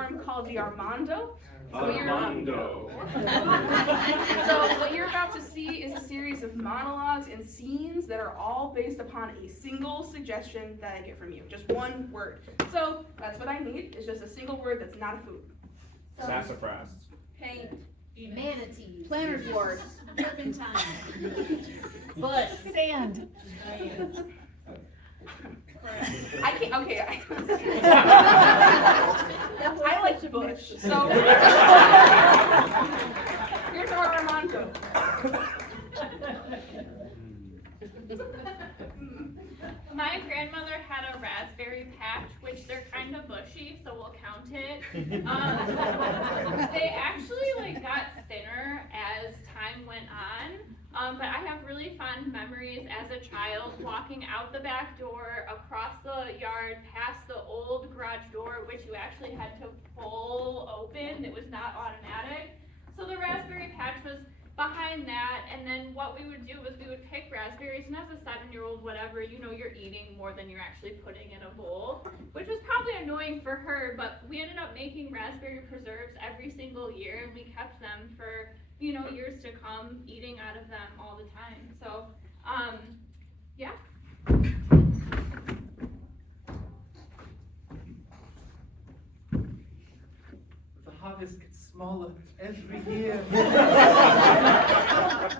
form called the Armando. Armando. So what you're about to see is a series of monologues and scenes that are all based upon a single suggestion that I get from you. Just one word. So that's what I need, is just a single word that's not a food. Sassafras. Paint. Manatees. Planners board. Turpentine. Butt. Sand. I can't, okay. I like bush, so here's our Armando. My grandmother had a raspberry patch, which they're kind of bushy, so we'll count it. They actually got thinner as time went on, but I have really fond memories as a child walking out the back door, across the yard, past the old garage door, which you actually had to pull open. It was not automatic. So the raspberry patch was behind that, and then what we would do was we would pick raspberries, and as a 7-year-old, whatever, you're eating more than you're actually putting in a bowl, which was probably annoying for her, but we ended up making raspberry preserves every single year, and we kept them for, years to come, eating out of them all the time. So, yeah. The harvest gets smaller every year.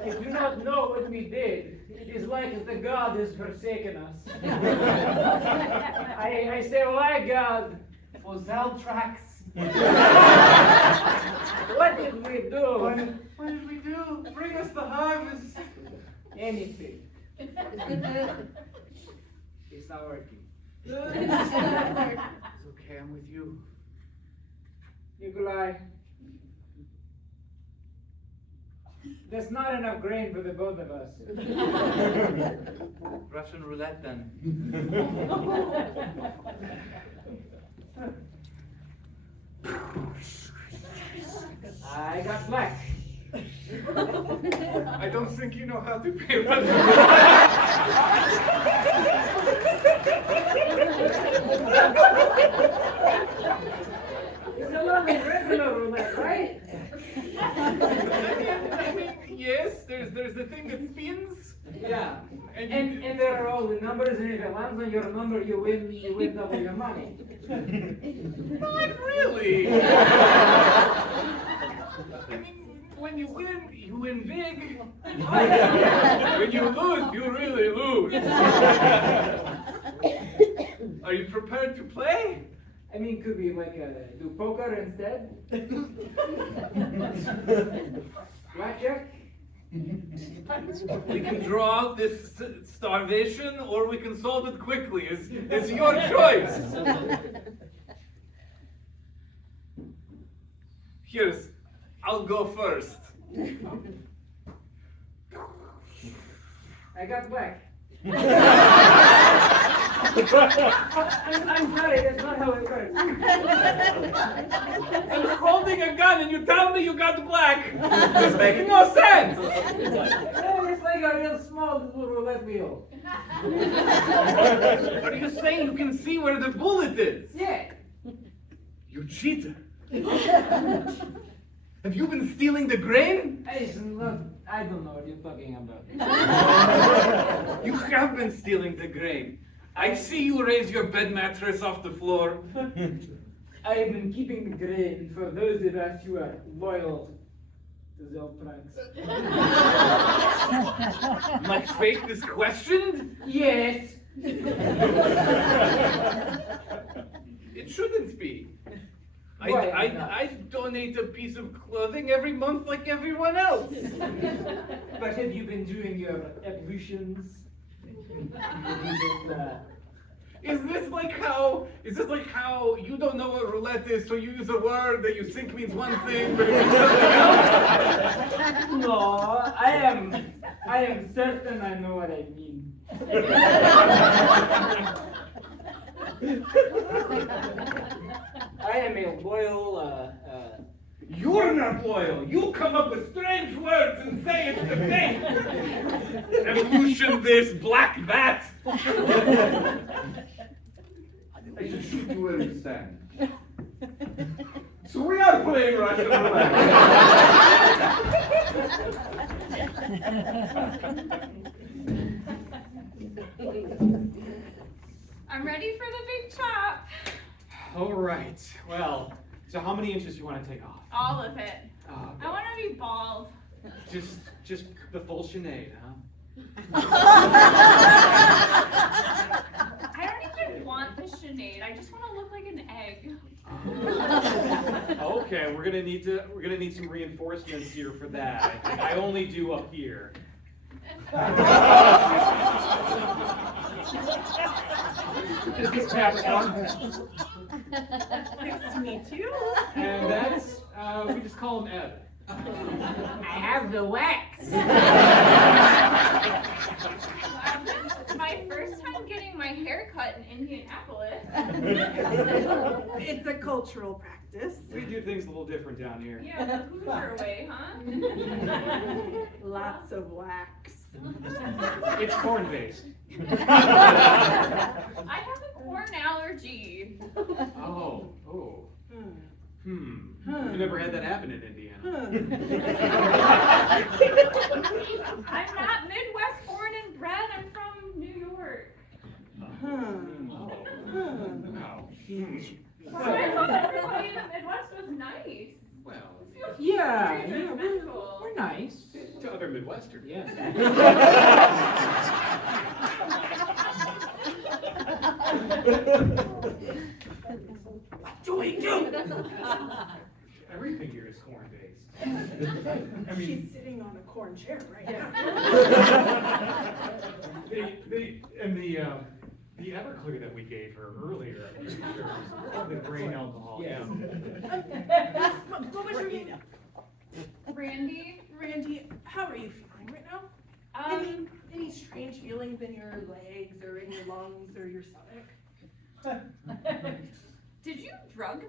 You do not know what we did. It is like the God has forsaken us. I say, why God? For Zaltrax. What did we do? What did we do? Bring us the harvest. Anything. It's not working. It's okay, I'm with you. Nikolai, there's not enough grain for the both of us. Russian roulette then. I got black. I don't think you know how to pay Russian. It's a lot like regular roulette, right? I mean, yes, there's the thing that spins. Yeah. And And there are all the numbers, and if it lands on your number, you win double your money. not really. I mean, when you win big. When you lose, you really lose. Are you prepared to play? I mean, could we do poker instead? Blackjack? We can draw out this starvation, or we can solve it quickly. It's your choice. I'll go first. I got black. I'm sorry, that's not how it works. I'm holding a gun and you tell me you got black. It's making no sense. Oh, it's like a real small little roulette wheel. Are you saying you can see where the bullet is? Yeah. You cheater. Have you been stealing the grain? I don't know what you're talking about. You have been stealing the grain. I see you raise your bed mattress off the floor. I have been keeping the grain for those of us who are loyal to Zaltrax. My faith is questioned? Yes. It shouldn't be. Why I donate a piece of clothing every month like everyone else. But have you been doing your ablutions? Is this like how you don't know what roulette is, so you use a word that you think means one thing, but it means something else? No, I am certain I know what I mean. I am a loyal, You're not loyal. You come up with strange words and say it's the thing. Evolution this, black that. I should shoot you where you stand. So we are playing Russian roulette. I'm ready for the big chop. All right. Well, so how many inches do you want to take off? All of it. Uh, I want to be bald. just the full Sinead, huh? I don't even want the Sinead. I just want to look like an egg. Okay, we're gonna need some reinforcements here for that. I think I only do up here. This is Capricorn. Nice to meet you. And that's we just call him Ed. I have the wax. My first time getting my hair cut in Indianapolis. It's a cultural practice. We do things a little different down here. Yeah, the Hoosier way, huh? Lots of wax. It's corn based. I have a corn allergy. Oh. You never had that happen in Indiana. I'm not Midwest born and bred. I'm from New York. Oh. Well, I thought everybody in the Midwest was nice. Well, Yeah, Very we're judgmental. nice. to other Midwesterners. Yes. Everything here is corn based. I mean, She's sitting on a corn chair right now. the Everclear that we gave her earlier, I'm pretty sure, was the grain alcohol. Yeah. What was your name? Randy, Randy, how are you feeling right now? Any strange feelings in your legs or in your lungs or your stomach? did you drug me?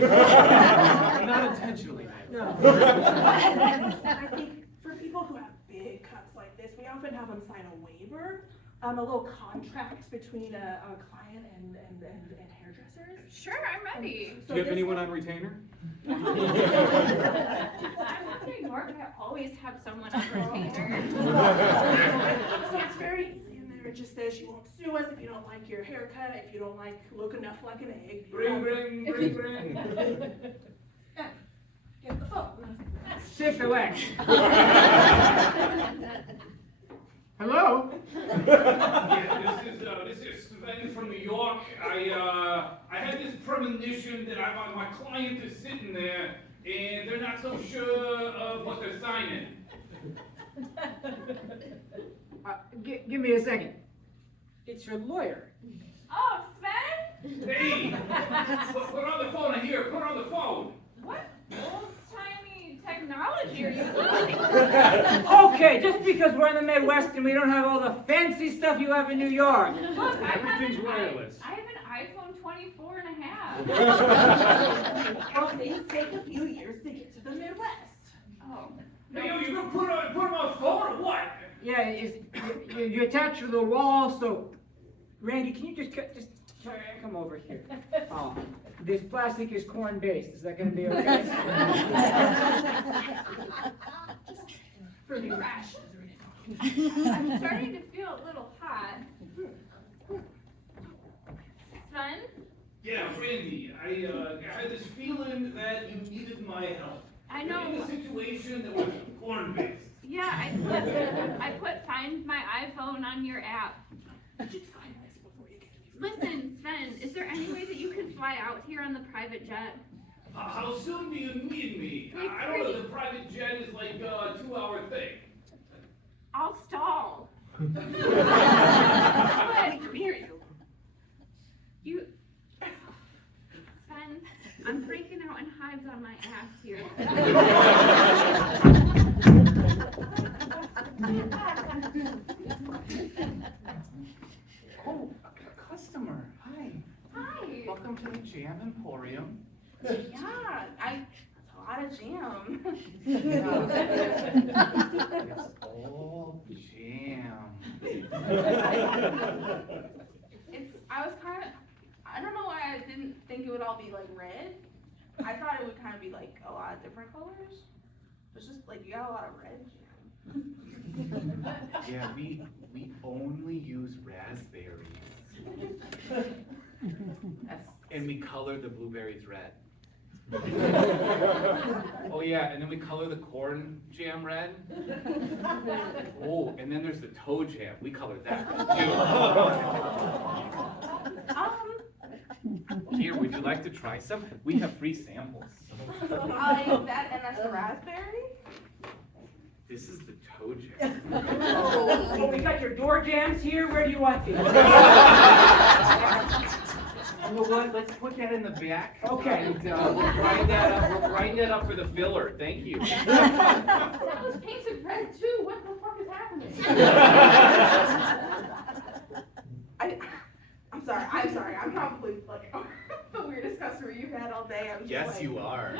Not intentionally, No. I think for people who have big cuts like this, we often have them sign a waiver, a little contract between a client and hairdressers. Sure, I'm ready. Do you have anyone on retainer? I'm not in New York. I always have someone on retainer. So it's very easy in there. It just says you won't sue us if you don't like your haircut, if you don't look enough like an egg. Bring. Get the phone. Sick of wax. Hello? Yeah, this is Sven from New York. I had this premonition that my client is sitting there and they're not so sure of what they're signing. Give me a second. It's your lawyer. Oh, Sven? Hey, put on the phone here. Put on the phone. What old-timey technology are you using? Okay, just because we're in the Midwest and we don't have all the fancy stuff you have in New York. Look, Everything's wireless. I have an iPhone 24 and a half. Well, things take a few years to get to the Midwest. Oh. Hey, you gonna put him on the phone or what? Yeah, you're attached to the wall, so Randy, can you just come over here? Oh, this plastic is corn based. Is that gonna be okay? Pretty rash. I'm starting to feel a little hot. Sven? Yeah, Randy, I had this feeling that you needed my help. I In a know. situation that was corn-based. Yeah, I put Find My iPhone on your app. You should sign this before you get to me. Listen, Sven, is there any way that you can fly out here on the private jet? How soon do you need me? Like I don't know, the private jet is like a 2-hour thing. I'll stall. Come here, you. Sven, I'm breaking out in hives on my ass here. Oh, a customer. Hi. Hi. Welcome to the Jam Emporium. Yeah, that's a lot of jam. It's all jam. I was kind of, I don't know why I didn't think it would all be like red. I thought it would kind of be like a lot of different colors. It's just like you got a lot of red jam. Yeah, we only use raspberries. And we color the blueberries red. Oh yeah, and then we color the corn jam red. Oh, and then there's the toe jam. We color that red too. Here, would you like to try some? We have free samples. That and that's the raspberry? This is the toe jam. Oh, we got your door jams here. Where do you want these? You know what? Let's put that in the back. Okay. And we'll grind that up. We'll grind that up for the filler. Thank you. That was painted red too. What the fuck is happening? I'm sorry. I'm probably like the weirdest customer you've had all day. I'm just Yes, like, you are.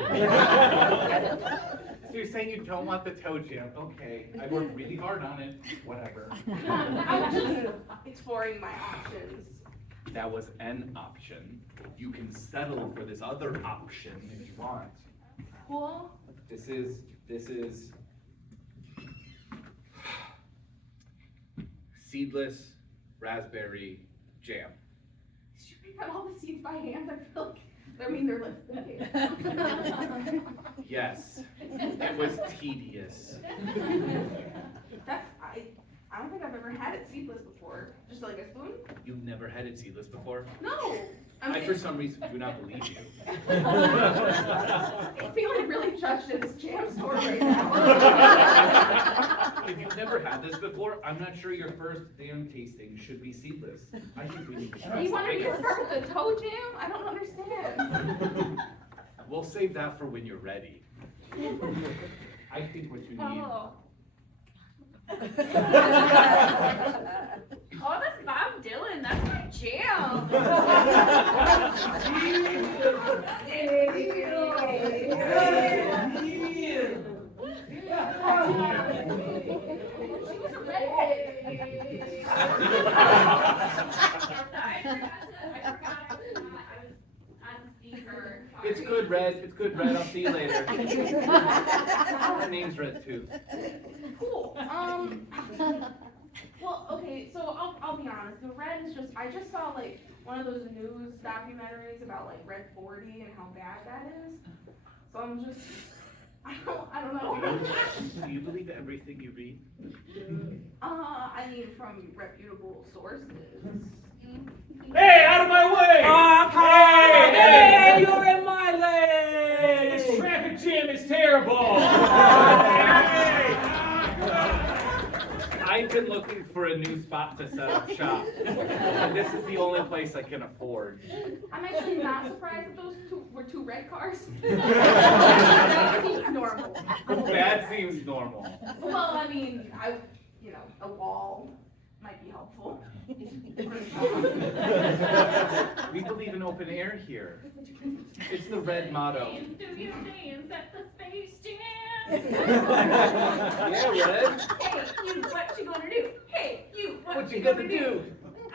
So you're saying you don't want the toe jam? Okay, I worked really hard on it. Whatever. I'm just exploring my options. That was an option. You can settle for this other option if you want. Cool. This is seedless raspberry jam. Did you pick out all the seeds by hand? I feel like, they're listed. Yes, it was tedious. I don't think I've ever had it seedless before. Just like a spoon? You've never had it seedless before? No. I, for some reason, do not believe you. I'm feeling really judged in this jam store right now. If you've never had this before, I'm not sure your first damn tasting should be seedless. I think we need to try You wanted me to something start with the toe jam? I don't understand. We'll save that for when you're ready. I think what you need. Oh, that's Bob Dylan. That's my jam. It's good, Red. It's good, Red. I'll see you later. Her name's Red too. Cool. Well, okay, so I'll be honest. The red is just, I just saw like one of those news documentaries about like Red 40 and how bad that is. So I'm just, I don't know. Do you believe everything you read? I mean, from reputable sources. Hey, out of my way! Hey, you're in my lane! This traffic jam is terrible! I've been looking for a new spot to set up shop. And this is the only place I can afford. I'm actually not surprised that those were two red cars. That seems normal. That seems normal. Well, I mean, a wall might be helpful. We believe in open air here. It's the Red motto. Do you dance at the Space Jam? Yeah, Red. Hey, you, what you gonna do? Hey, you, What you gonna do?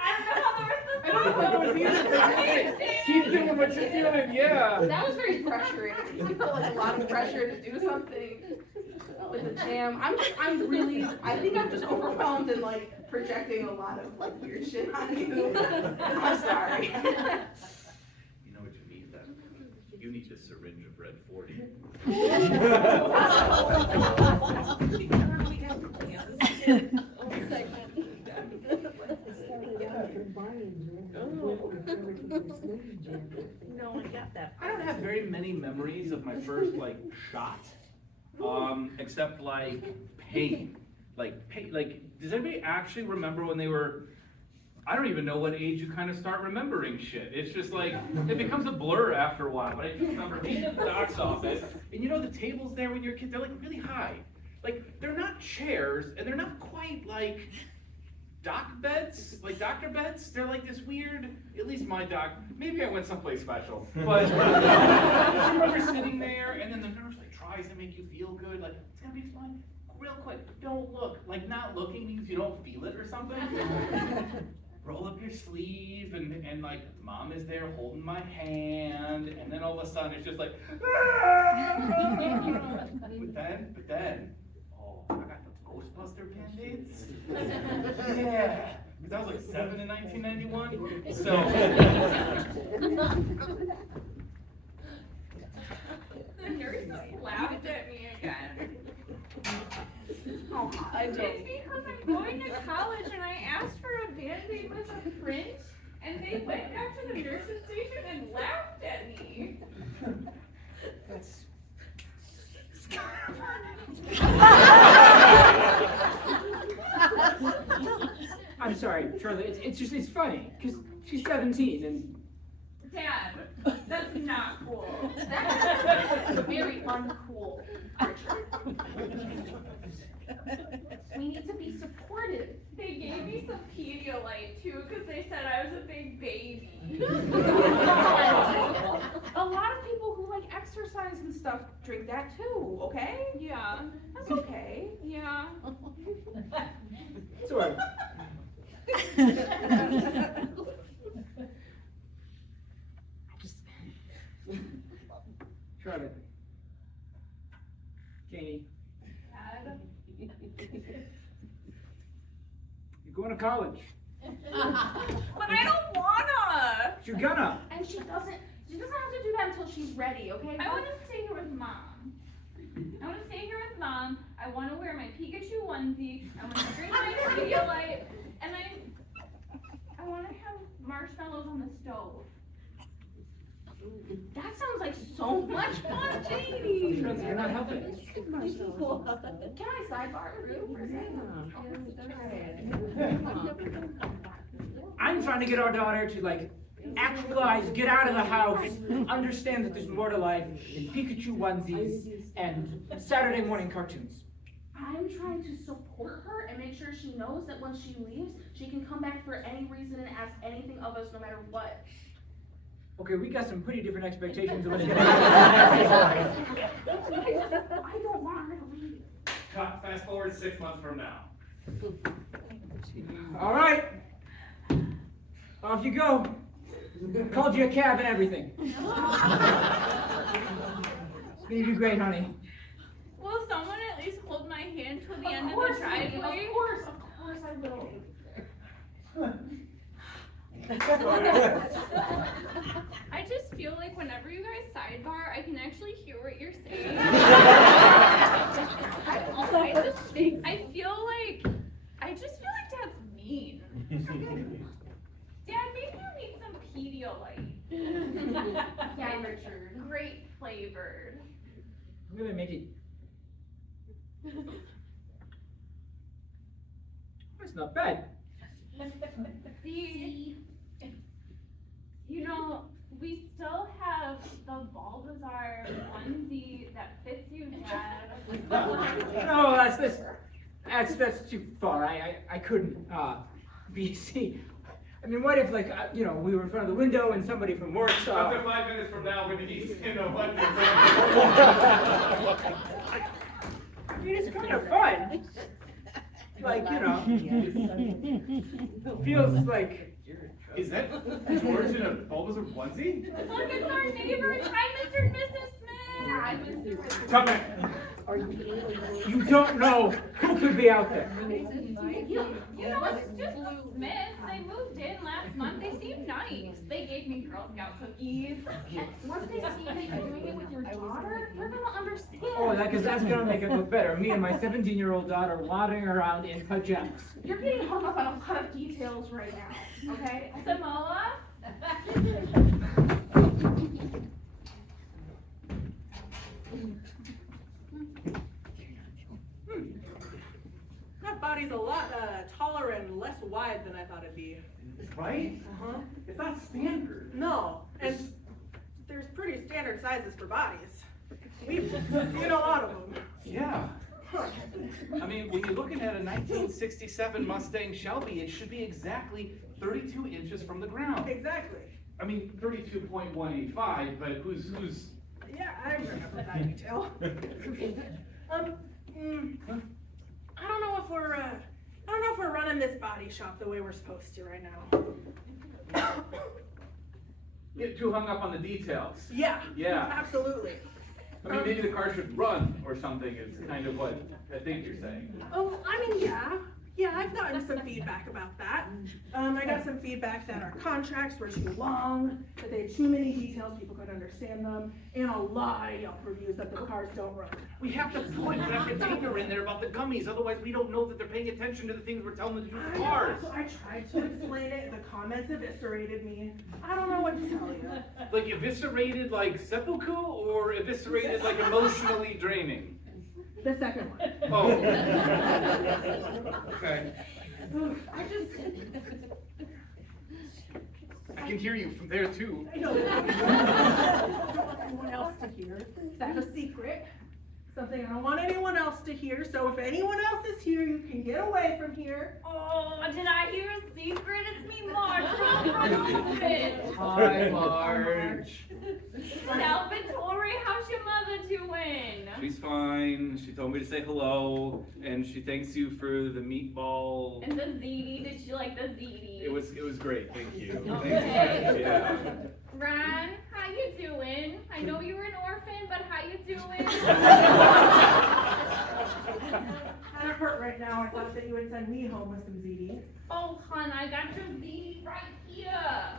I don't know how the rest of the I don't know what it was either. Keep doing what you're doing, yeah. That was very pressuring. I feel like a lot of pressure to do something with the jam. I think I'm just overwhelmed and like projecting a lot of like weird shit on you. I'm sorry. You know what you need then? You need a syringe of Red 40. No, I got that. I don't have very many memories of my first like shot, except like pain. Like, does anybody actually remember when they were? I don't even know what age you kind of start remembering shit. It's just like, it becomes a blur after a while. But I do remember being at the doc's office, and you know the tables there when you're a kid, they're like really high. Like, they're not chairs, and they're not quite like doc beds, like doctor beds. They're like this weird, at least my doc, maybe I went someplace special. But I remember sitting there, and then the nurse like tries to make you feel good, like, it's gonna be fine. Real quick, don't look. Like, not looking means you don't feel it or something. roll up your sleeve, and like, mom is there holding my hand, and then all of a sudden it's just like, but then, oh, I got the Ghostbuster Band-Aids. Yeah, because I was like 7 in 1991, so. The nurse laughed at me again. Oh, It's because I'm going to college and I asked for a Band-Aid with a print, and they went back to the nurse's station and laughed at me. I'm sorry, Charlie, it's funny, because she's 17 and. Dad, that's not cool. That's very uncool, Archer. We need to be supportive. They gave me some Pedialyte too, because they said I was a big baby. A lot of people who like exercise and stuff drink that too, okay? Yeah, That's okay. yeah. It's all right. Charlie. Janie, Dad. you're going to college. But I don't wanna. You're gonna. And she doesn't have to do that until she's ready, okay? I want to stay here with mom. I want to stay here with mom. I want to wear my Pikachu onesie. I want to drink my Pedialyte, and I want to have marshmallows on the stove. That sounds like so much fun, Janie. You're not helping. Can I sidebar with you for a second? I'm trying to get our daughter to like actualize, get out of the house, understand that there's more to life than Pikachu onesies and Saturday morning cartoons. I'm trying to support her and make sure she knows that when she leaves, she can come back for any reason and ask anything of us no matter what. Okay, we got some pretty different expectations of what's I gonna happen. don't want her to leave. Cut, fast forward 6 months from now. All right, off you go. Called you a cab and everything. It's gonna do great, honey. Will someone at least hold my hand till the end of the Of driveway? course I will. I just feel like whenever you guys sidebar, I can actually hear what you're saying. I just feel like Dad's mean. Dad, maybe you need some Pedialyte. Yeah, Richard. Great flavored. I'm gonna make it. It's not bad. See, you know, we still have the Balthazar onesie that fits you, Dad. No, that's too far. I couldn't see. I mean, what if like we were in front of the window and somebody from work saw. Up to 5 minutes from now, when he's in a button. I mean, it's kind of fun. Like feels like. Is that George in a Bulbasaur onesie? Look, it's our neighbors. Hi, Mr. and Mrs. Smith. Hi, Mr. Come back. You don't know who could be out there. You know, it's just the Smiths. They moved in last month. They seem nice. They gave me Girl Scout cookies. Once they see that you're doing it with your daughter, they're gonna understand. Oh, because that's gonna make it look better. Me and my 17-year-old daughter wandering around in pajamas. You're getting hung up on a lot of details right now, okay? Samoa? That body's a lot taller and less wide than I thought it'd be. Right? Uh-huh. It's not standard. No, and there's pretty standard sizes for bodies. We've seen a lot of them. Yeah. I mean, when you're looking at a 1967 Mustang Shelby, it should be exactly 32 inches from the ground. Exactly. I mean, 32.185, but who's? Yeah, I remember that detail. I don't know if we're I don't know if we're running this body shop the way we're supposed to right now. Get too hung up on the details. Yeah. Yeah. Absolutely. I mean, maybe the car should run or something is kind of what I think you're saying. Oh, I mean, yeah. Yeah, I've gotten some feedback about that. I got some feedback that our contracts were too long, that they had too many details, people couldn't understand them, and a lot of Yelp reviews that the cars don't run. We have to put that container in there about the gummies, otherwise we don't know that they're paying attention to the things we're telling them to do with the cars. So I tried to explain it, the comments eviscerated me. I don't know what to tell you. Like eviscerated like seppuku or eviscerated like emotionally draining? The second one. Oh. Okay. I just, I can hear you from there too. I know, I don't want anyone else to hear, 'cause I have a secret, something I don't want anyone else to hear, so if anyone else is here, you can get away from here. Oh, did I hear a secret? It's me, Marge from IMPROVISED. Hi, Marge. Salvatore, how's your mother doing? She's fine. She told me to say hello, and she thanks you for the meatball. And the ziti, did you like the ziti? It was great. Thank you. Okay. Thanks. Yeah. Ron, how you doing? I know you were an orphan, but how you doing? Kind of hurt right now, I thought that you would send me home with some ZD. Oh, hon, I got your ziti right here.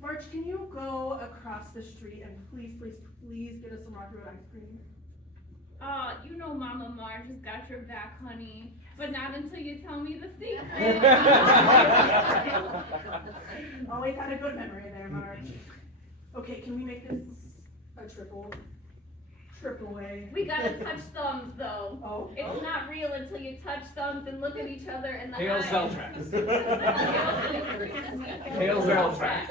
Marge, can you go across the street and please get us some Rocky Road ice cream? You know Mama Marge has got your back, honey. But not until you tell me the secret. Always had a good memory there, Marge. Okay, can we make this a triple way? We gotta touch thumbs, though. Oh. It's not real until you touch thumbs and look at each other in the Hail eyes. Zeltrax. Hail Hail Zeltrax.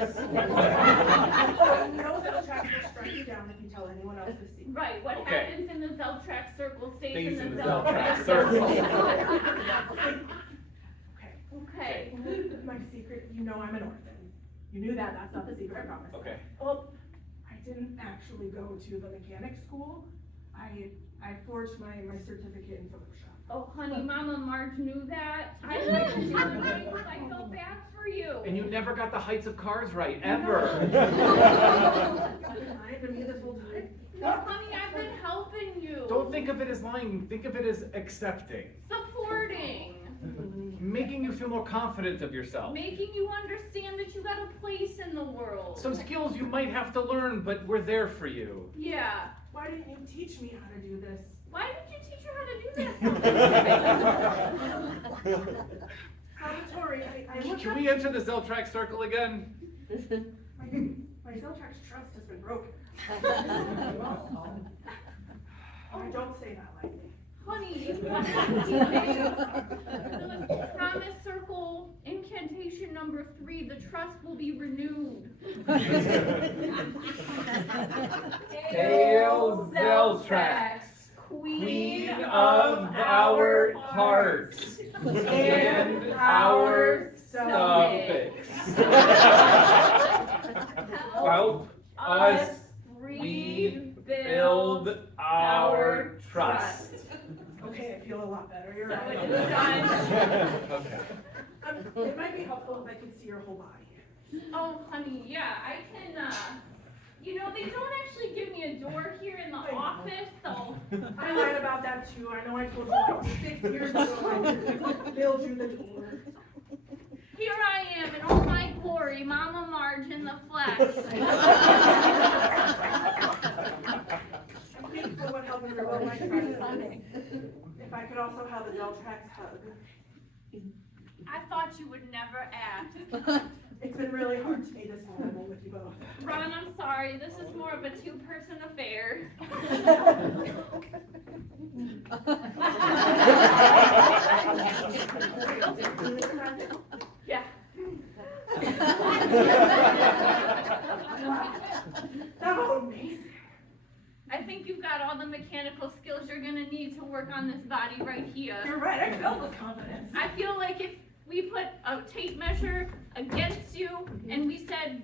No Zeltrax will strike you down if you tell anyone else the secret. Right, what Okay. happens in the Zeltrax circle stays Stays in in the the Zeltrax Zeltrax circle. Okay. Okay. My secret, you know I'm an orphan. You knew that, that's not the secret, I promise. Okay. Well, I didn't actually go to the mechanic school. I forged my certificate in Photoshop. Oh, honey, Mama Marge knew that. I liked you, because I felt bad for you. And you never got the heights of cars right, ever. Lying to me this whole time? No, honey, I've been helping you. Don't think of it as lying, think of it as accepting. Supporting. Making you feel more confident of yourself. Making you understand that you got a place in the world. Some skills you might have to learn, but we're there for you. Yeah. Why didn't you teach me how to do this? Why did you teach her how to do that? Salvatore, I looked Can up, we enter the Zeltrax circle again? my Zeltrax trust has been broken. I don't say that lightly. Honey, what the promise circle incantation number 3, the trust will be renewed. Hail Zeltrax, Queen of our hearts and our stomachs. Help us rebuild our trust. Okay, I feel a lot better, you're So right. it is done. Okay. It might be helpful if I could see your whole body. Oh, honey, yeah, I can, you know, they don't actually give me a door here in the office, so. I lied about that too, I know I told you like 6 years ago, I build you the door. Here I am in all my glory, Mama Marge in the flesh. I think what would help me rebuild my trust is if I could also have the Zeltrax hug. I thought you would never ask. It's been really hard to be this vulnerable with you both. Ron, I'm sorry, this is more of a 2-person affair. Yeah. Oh, amazing. I think you've got all the mechanical skills you're gonna need to work on this body right here. You're right, I felt with confidence. I feel like if we put a tape measure against you and we said,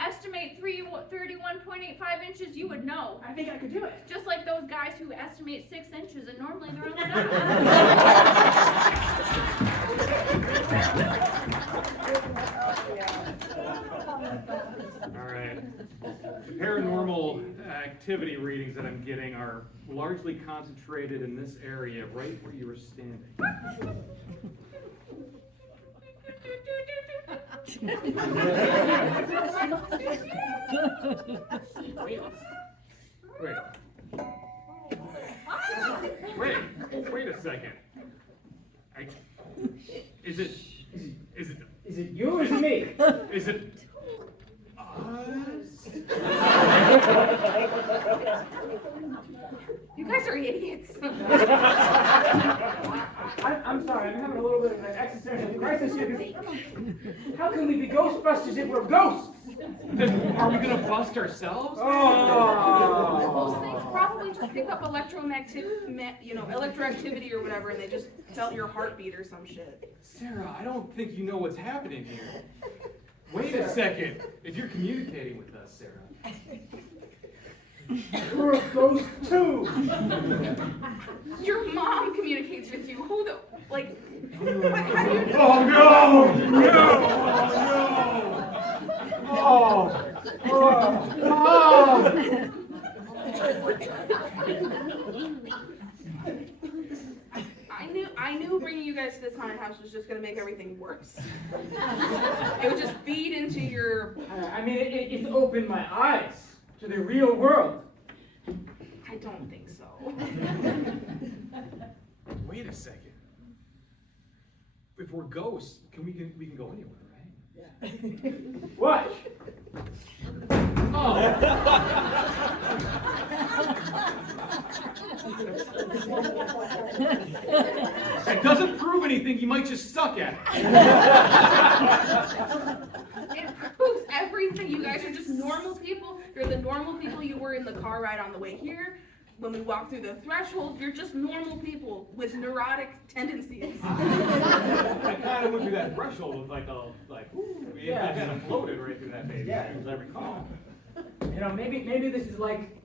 estimate 3 31.85 inches, you would know. I think I could do it. Just like those guys who estimate 6 inches and normally they're only 9. All right. The paranormal activity readings that I'm getting are largely concentrated in this area, right where you were standing. Wait a second. Is it you or is it me? Is it You guys are idiots. I'm sorry, I'm having a little bit of an existential crisis here. How can we be Ghostbusters if we're ghosts? Then are we gonna bust ourselves? Those things probably just pick up electroactivity or whatever, and they just felt your heartbeat or some shit. Sarah, I don't think you know what's happening here. Wait a second. If you're communicating with us, Sarah. We're a ghost too. Your mom communicates with you. Who the, like, how do you Oh no! No! Oh no! I knew bringing you guys to this haunted house was just gonna make everything worse. It would just feed into your. I mean, it's opened my eyes to the real world. I don't think so. Wait a second. If we're ghosts, we can go anywhere, right? What? Oh. That doesn't prove anything. You might just suck at it. It proves everything. You guys are just normal people. You're the normal people you were in the car ride on the way here. When we walk through the threshold, you're just normal people with neurotic tendencies. I kind of went through that threshold with kind of floated right through that baby, as I recall. You know, maybe this is like,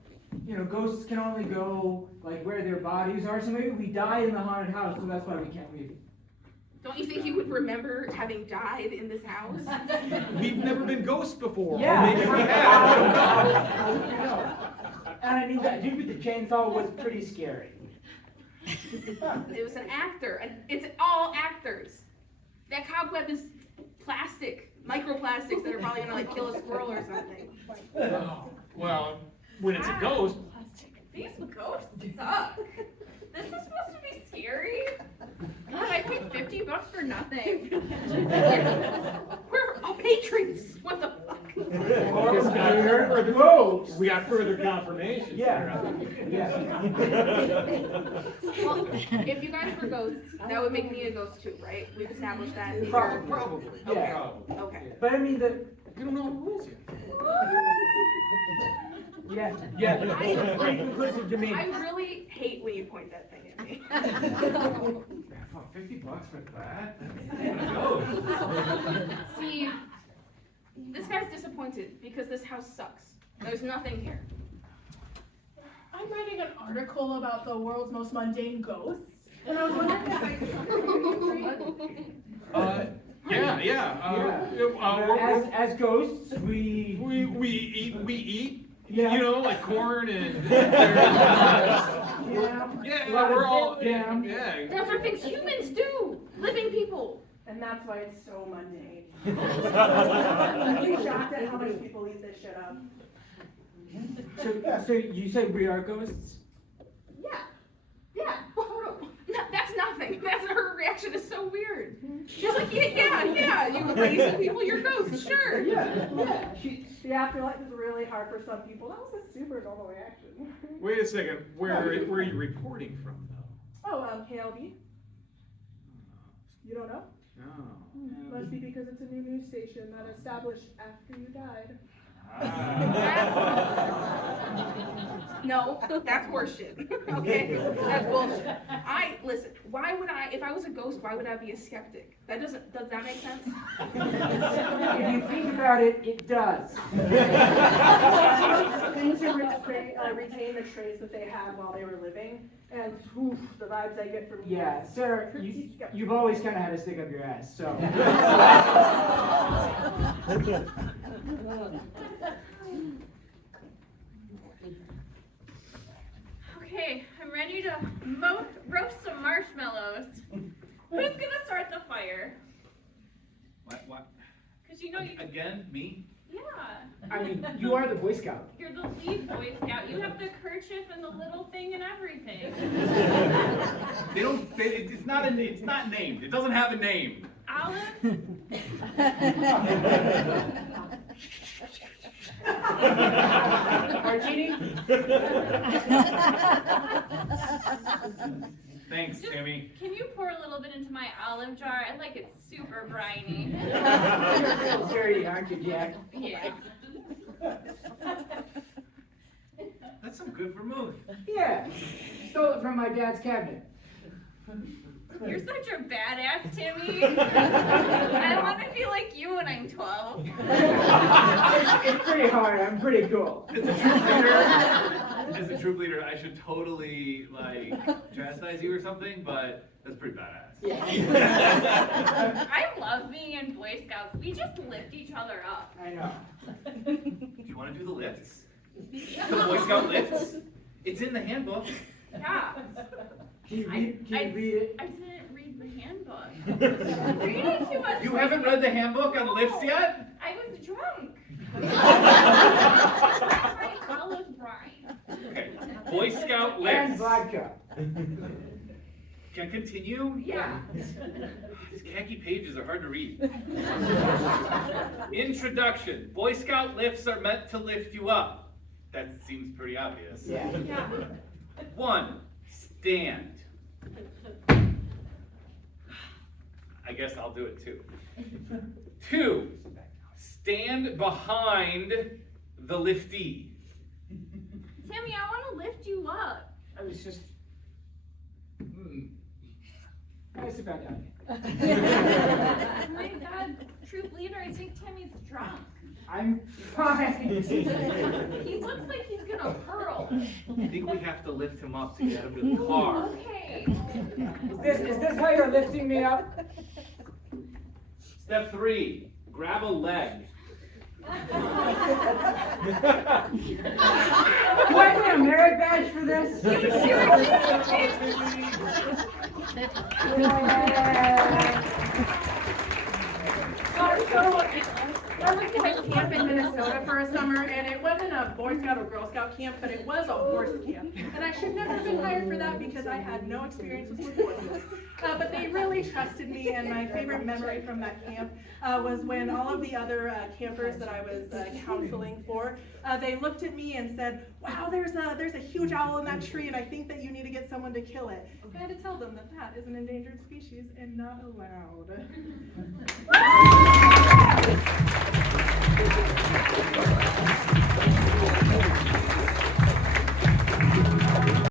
you know, ghosts can only go like where their bodies are. So maybe we died in the haunted house, so that's why we can't leave. Don't you think you would remember having died in this house? We've never been ghosts before. Yeah. Or maybe we have. And I mean, that dude with the chainsaw was pretty scary. It was an actor, and it's all actors. That cobweb is plastic, microplastics that are probably gonna like kill a squirrel or something. Well, when it's a ghost. These ghosts suck. This is supposed to be scary. God, I paid $50 for nothing. We're all patrons. What the fuck? We got further confirmation. Yeah. Well, if you guys were ghosts, that would make me a ghost too, right? We've established that. Probably. Okay. Probably. Okay. But I mean, We don't know the rules yet. yeah, it's pretty conclusive to me. I really hate when you point that thing at me. $50 for that? See, this guy's disappointed because this house sucks. There's nothing here. I'm writing an article about the world's most mundane ghosts, and I was wondering if I could. As ghosts, we eat. Yeah. You know, like corn and. we're all. Those are things humans do. Living people. And that's why it's so mundane. I'm really shocked at how much people eat this shit up. So you say we are ghosts? Yeah. No, that's nothing. Her reaction is so weird. She's like, yeah. You crazy people, you're ghosts, sure. Yeah. The afterlife is really hard for some people. That was a super normal reaction. Wait a second. Where are you reporting from, though? Oh, KLB. You don't know? No. Must be because it's a new news station that established after you died. No, that's horseshit. Okay, that's bullshit. Listen. Why would I? If I was a ghost, why would I be a skeptic? Does that make sense? If you think about it, it does. Things to retain the traits that they had while they were living, and oof, the vibes I get from you. Yeah, Sarah, you've always kind of had to stick up your ass, so. Okay, I'm ready to roast some marshmallows. Who's gonna start the fire? What? Cause you know you. Again, me? Yeah. I mean, you are the Boy Scout. You're the lead Boy Scout. You have the kerchief and the little thing and everything. It's not named. It doesn't have a name. Olive? Martini? Thanks, Timmy. Can you pour a little bit into my olive jar? I like it super briny. You're real dirty, aren't you, Jack? Yeah. That's some good vermouth. Yeah, stole it from my dad's cabinet. You're such a badass, Timmy. I want to be like you when I'm 12. It's pretty hard, I'm pretty cool. As a troop leader, I should totally, chastise you or something, but that's pretty badass. Yeah. I love being in Boy Scouts. We just lift each other up. I know. Do you want to do the lifts? The Boy Scout lifts? It's in the handbook. Yeah. Can you read it? I didn't read the handbook. Read it to us. You haven't read the handbook on lifts yet? I was drunk. My olive brine. Okay. Boy Scout And lifts. vodka. Can I continue? Yeah. These khaki pages are hard to read. Introduction. Boy Scout lifts are meant to lift you up. That seems pretty obvious. Yeah. Yeah. 1. Stand. I guess I'll do it too. 2. Stand behind the liftee. Timmy, I want to lift you up. I was just. I sit back down. Oh my God, troop leader, I think Timmy's drunk. I'm fine. He looks like he's gonna hurl. I think we have to lift him up to get him to the car. Okay. Is this how you're lifting me up? Step 3. Grab a leg. Do I get a merit badge for this? I went to a camp in Minnesota for a summer, and it wasn't a Boy Scout or Girl Scout camp, but it was a horse camp. And I should never have been hired for that because I had no experience with horses. But they really trusted me, and my favorite memory from that camp was when all of the other campers that I was counseling for, they looked at me and said, "Wow, there's a huge owl in that tree, and I think that you need to get someone to kill it." I had to tell them that that is an endangered species and not allowed.